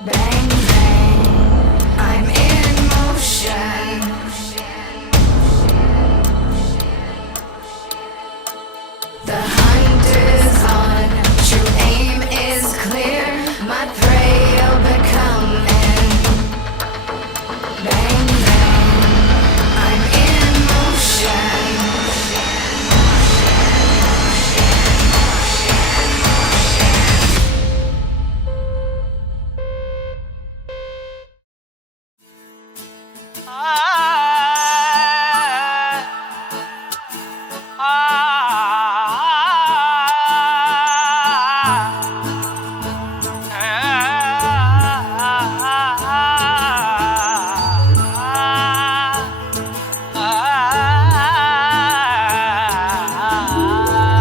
Bang, bang, I'm in motion. The hunt is on, true aim is clear. My prey will become men. Bang, bang, I'm in motion.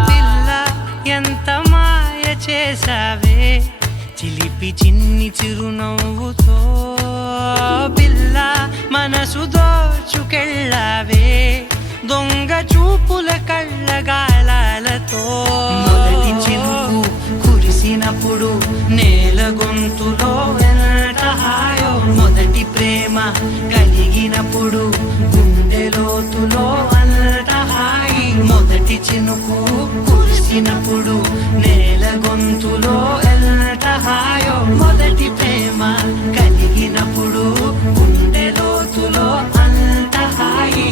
పిల్ల ఎంత మాయ చేసావే చిలిపి చిన్ని చిరునవ్వుతో పిల్ల మనసు దోచుకెళ్ళావే దొంగ చూపుల కళ్ళగాలాలతో మొదటి చినుకు కురిసినప్పుడు నేల గొంతులో ఎంత హాయో మొదటి ప్రేమ కలిగినప్పుడు గుండె లోతులో అంత హాయి మొదటి చినుకు కురిసినప్పుడు నేల గొంతులో ఎంత హాయో మొదటి ప్రేమ కలిగినప్పుడు గుండె లోతులో అంత హాయి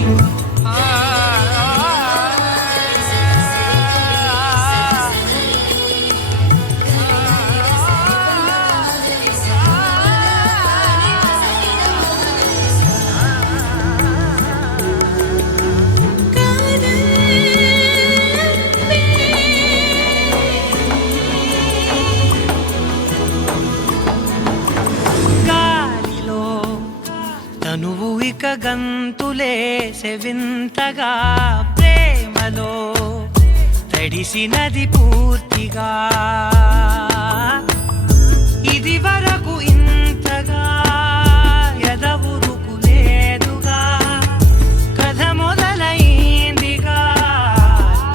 గాలిలో తనువు ఇక గంతులేసే వింతగా ప్రేమలో తడిసినది పూర్తిగా ఇది వరకు ఇంతగా ఎదవురుకు లేదుగా కథ మొదలైందిగా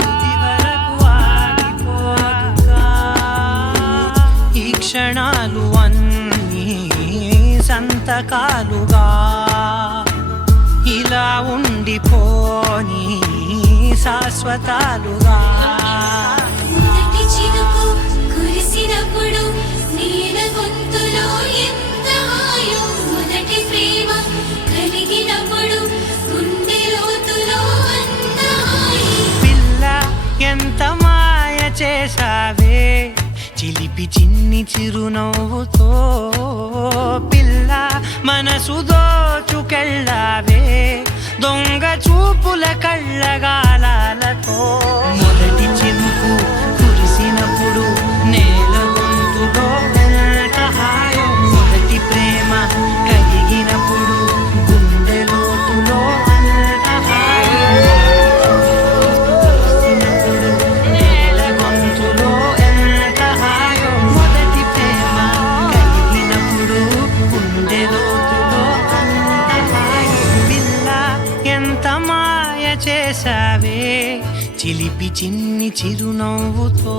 ఇది వరకు ఆగిపోదుగా ఈ క్షణాలు అన్నీ సంతకాలుగా ఇలా ఉండిపోని శాశ్వతాలుగా మొదటి చినుకు కురిసినప్పుడు నీల గొంతులో ఎంత హాయో మొదటి ప్రేమ కలిగినప్పుడు గుండె లోతులో అంత హాయి పిల్ల ఎంత మాయ చేసావే చిలిపి చిన్ని చిరునవ్వుతో పిల్ల మనసు దోచుకెళ్ళావే దొంగ చూపుల కళ్ళగాలాలతో మొదటి చినుకు కురిసినప్పుడు నేల గొంతులో ఎంత హాయో మొదటి ప్రేమ కలిగినప్పుడు గుండె లోతులో అంత హాయో కురిసినప్పుడు నేల గొంతులో ఎంత హాయో మొదటి ప్రేమ కలిగినప్పుడు గుండె లోతులో అంత హాయో పిల్ల ఎంత మాయ చేసావే చిలిపి చిన్ని చిరునవ్వుతో